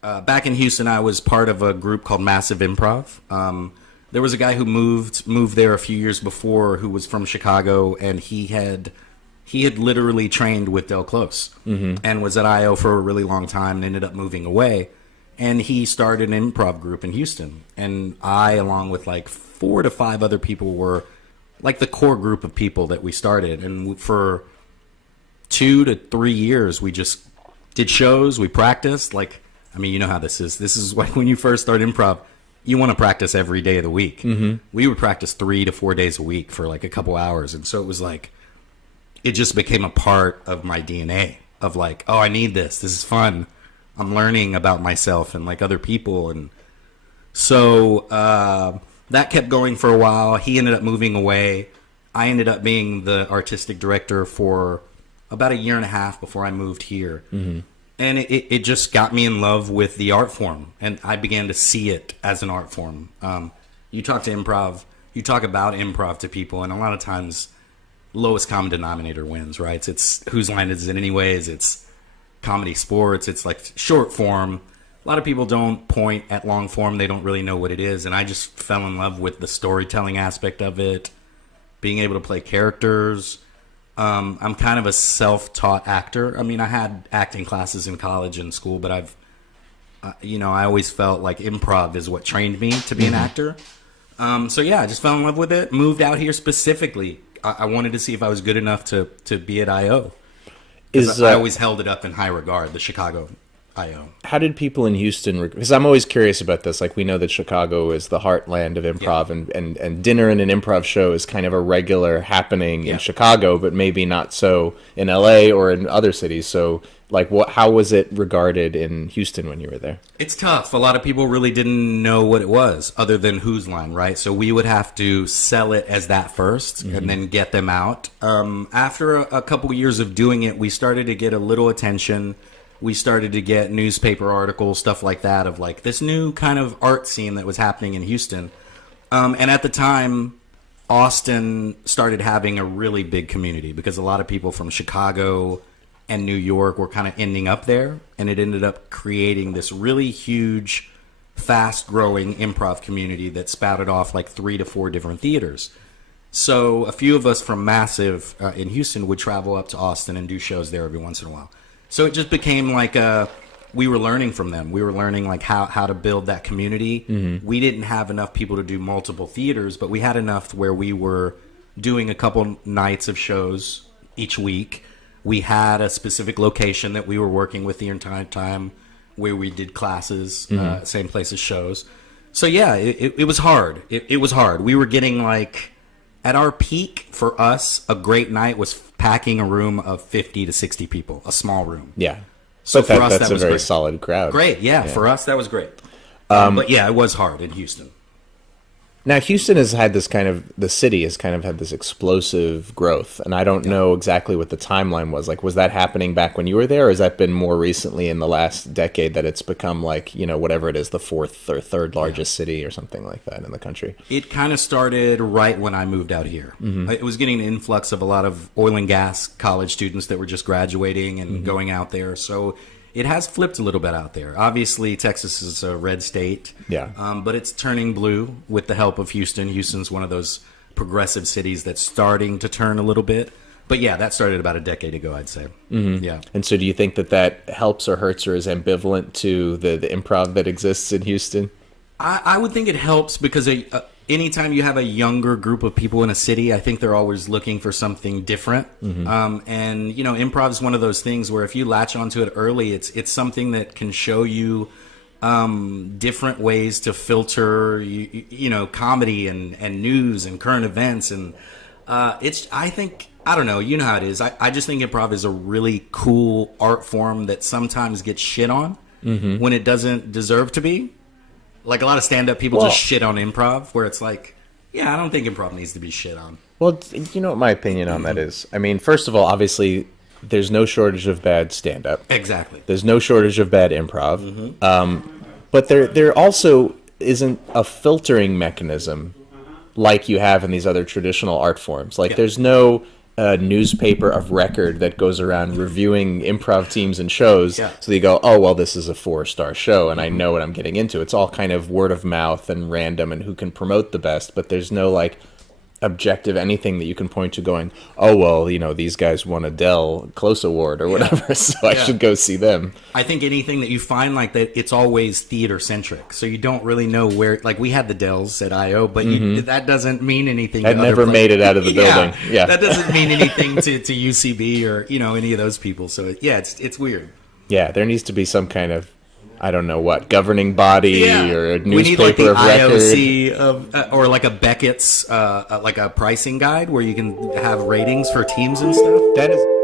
But back in Houston, I was part of a group called Massive Improv. There was a guy who moved there a few years before, who was from Chicago, and he had literally trained with Del Close and was at IO for a really long time and ended up moving away. And he started an improv group in Houston. And I, along with like 4 to 5 other people, were like the core group of people that we started. And for 2 to 3 years, we just did shows. We practiced. Like, I mean, you know how this is. This is like when you first start improv, you want to practice every day of the week. We would practice 3 to 4 days a week for like a couple hours. And so it was like, it just became a part of my DNA of like, oh, I need this. This is fun. I'm learning about myself and like other people. And so that kept going for a while. He ended up moving away. I ended up being the artistic director for about 1.5 years before I moved here. And it just got me in love with the art form. And I began to see it as an art form. You talk to improv, you talk about improv to people, and a lot of times lowest common denominator wins, right? It's whose line is it anyways? It's comedy sports. It's like short form. A lot of people don't point at long form. They don't really know what it is. And I just fell in love with the storytelling aspect of it, being able to play characters. I'm kind of a self-taught actor. I mean, I had acting classes in college and school, but I always felt like improv is what trained me to be an actor. So yeah, I just fell in love with it. Moved out here specifically. I wanted to see if I was good enough to be at IO. I always held it up in high regard, the Chicago IO. How did people in Houston, because I'm always curious about this, like we know that Chicago is the heartland of improv, and dinner and an improv show is kind of a regular happening in Chicago, but maybe not so in LA or in other cities. So like how was it regarded in Houston when you were there? It's tough. A lot of people really didn't know what it was other than Whose Line, right? So we would have to sell it as that first and then get them out. After a couple years of doing it, we started to get a little attention. We started to get newspaper articles, stuff like that, of like this new kind of art scene that was happening in Houston. And at the time, Austin started having a really big community because a lot of people from Chicago and New York were kind of ending up there, and it ended up creating this really huge, fast-growing improv community that spouted off like 3 to 4 different theaters. So a few of us from Massive in Houston would travel up to Austin and do shows there every once in a while. So it just became like we were learning from them. We were learning like how to build that community. We didn't have enough people to do multiple theaters, but we had enough where we were doing a couple nights of shows each week. We had a specific location that we were working with the entire time where we did classes, same place as shows. So yeah, it was hard. It was hard. We were getting like, at our peak for us, a great night was packing a room of 50 to 60 people, a small room. Yeah. So but for us, that's that was a very great. solid crowd. Great, yeah. For us, that was great. But yeah, it was hard in Houston. Now, Houston has had this the city has kind of had this explosive growth, and I don't know exactly what the timeline was. Like, was that happening back when you were there, or has that been more recently in the last decade that it's become like, whatever it is, the 4th or 3rd largest city or something like that in the country? It kind of started right when I moved out here. It was getting an influx of a lot of oil and gas college students that were just graduating and going out there. So it has flipped a little bit out there. Obviously, Texas is a red state. Yeah. But it's turning blue with the help of Houston. Houston's one of those progressive cities that's starting to turn a little bit. But yeah, that started about a decade ago, I'd say. Yeah. And so do you think that helps or hurts or is ambivalent to the improv that exists in Houston? I would think it helps because anytime you have a younger group of people in a city, I think they're always looking for something different. And, improv is one of those things where if you latch onto it early, it's something that can show you different ways to filter, comedy and news and current events. And I don't know, you know how it is. I just think improv is a really cool art form that sometimes gets shit on when it doesn't deserve to be. Like a lot of stand-up people just shit on improv, where it's like, yeah, I don't think improv needs to be shit on. Well, you know what my opinion on that is? I mean, first of all, obviously, there's no shortage of bad stand-up. Exactly. There's no shortage of bad improv. But there also isn't a filtering mechanism like you have in these other traditional art forms. Like there's no a newspaper of record that goes around reviewing improv teams and shows. Yeah. So you go, oh, well, this is a 4-star show, and I know what I'm getting into. It's all kind of word of mouth and random and who can promote the best, but there's no, like, objective anything that you can point to going, oh, well, you know, these guys won a Dell Close Award or whatever, so I should go see them. I think anything that you find like that, it's always theater centric. So you don't really know where, like we had the Dells at IO, but that doesn't mean anything. I never made it out of the building. Yeah. That doesn't mean anything to UCB or, you know, any of those people. So yeah, it's weird. Yeah, there needs to be some kind of, I don't know what, governing body or a newspaper we need like the of record. IOC of, or like a Beckett's, like a pricing guide where you can have ratings for teams and stuff. That is.